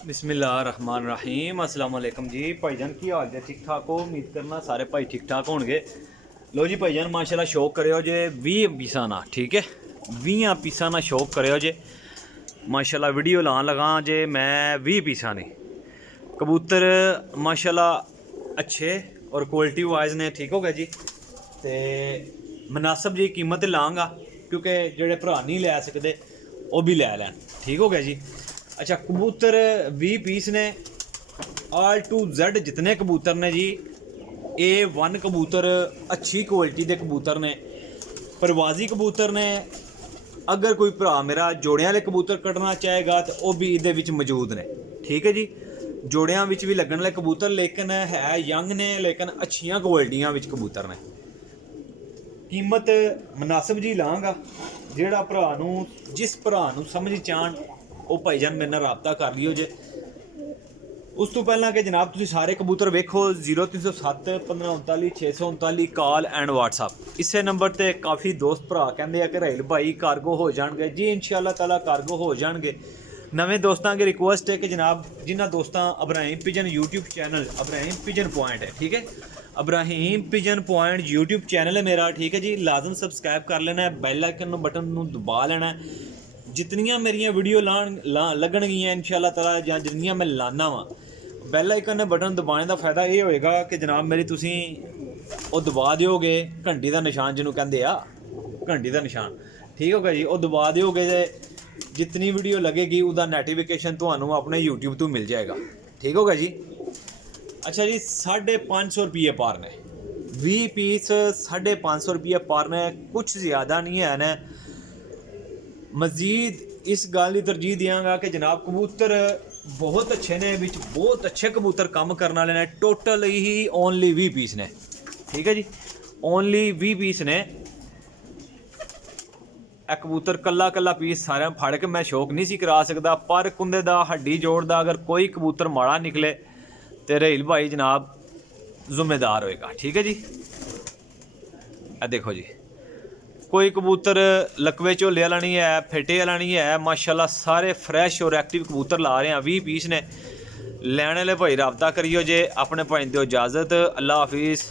बिस्मिल्लाहिर्रहमानिर्रहीम अस्सलाम वालेकुम जी भाईजान की हाल जे ठीक ठाक हो। उम्मीद करना सारे भाई ठीक ठाक होंगे। लो जी भाईजान माशाल्लाह शौक करो जे 20 पीसा ना, ठीक है 20 पीसा ना शौक करो जे माशाल्लाह। वीडियो लान लगा जे मैं 20 पीसा ने कबूतर माशाल्लाह अच्छे और क्वालिटी वाइज ने, ठीक हो गया जी। तो मुनासिब जी कीमत लाँगा क्योंकि जोड़े भरा नहीं लै सकते वो भी लै लैन, ठीक हो गया जी। अच्छा कबूतर 20 पीस ने ऑल टू जेड जितने कबूतर ने जी A1 कबूतर अच्छी क्वालिटी के कबूतर ने, परवाजी कबूतर ने। अगर कोई भरा मेरा जोड़ियां वाले कबूतर कटना चाहेगा तो वह भी ये मौजूद ने, ठीक है जी। जोड़ियां भी लगन वाले कबूतर लेकिन है यंग ने, लेकिन अच्छियां क्वालिटियां कबूतर ने। कीमत मुनासिब जी लाँगा जेड़ा भरा जिस भरा समझ चाहन वो भाईजान मेरे नाल राबता कर लियो जे। उस तो पहला कि जनाब तुसीं सारे कबूतर वेखो 0307 1539 639 कॉल एंड व्हाट्सअप इसे नंबर ते काफ़ी दोस्त भरा कहते हैं कि राहिल भाई कार्गो हो जाएंगे जी। इंशाअल्लाह ताला कार्गो हो जाएंगे। नवे दोस्तों की रिक्वेस्ट है कि जनाब जिन्होंने दोस्तों Abrahim pigeon YouTube channel Abrahim pigeon point है, ठीक है Abrahim pigeon point YouTube channel है मेरा, ठीक है जी। लाजम सबसक्राइब कर लेना है, बैल आइकन बटन दबा लेना है। जितनियां मेरिया वीडियो लगनगियां इंशाअल्लाह ताला या जितनियां मैं लाना वा बैल आइकन ने बटन दबाने का फायदा ये होएगा कि जनाब मेरी तुसीं वो दबा दोगे घंटी का निशान जिन्हों कहते आ घंटी का निशान, ठीक हो गया जी। वो दबा दोगे जितनी वीडियो लगेगी उसका नोटिफिकेशन तो अपने यूट्यूब तो मिल जाएगा, ठीक हो गया जी। अच्छा जी 550 रुपये पार ने 20 पीस 550 रुपये पार ने, कुछ ज़्यादा नहीं है ना। मज़ीद इस गल की तरजीह देंगा कि जनाब कबूतर बहुत अच्छे ने, बहुत अच्छे कबूतर काम करने वाले ने। टोटल ही ओनली 20 पीस ने, ठीक है जी ओनली 20 पीस ने। कबूतर कला कला पीस सारे फड़ के मैं शौक नहीं सी करा सकता, पर कुंदे दा हड्डी जोड़ दा अगर कोई कबूतर माड़ा निकले तो राहिल भाई जनाब जिम्मेदार होएगा, ठीक है जी। देखो जी कोई कबूतर लकवे झोले वाला नहीं है, फिटे वाला नहीं है, माशाल्लाह सारे फ्रैश और एक्टिव कबूतर ला रहे हैं। 20 पीस ने लैने वाले भाई रबता करियो जे। अपने भाई दो इजाज़त, अल्लाह हाफिज़।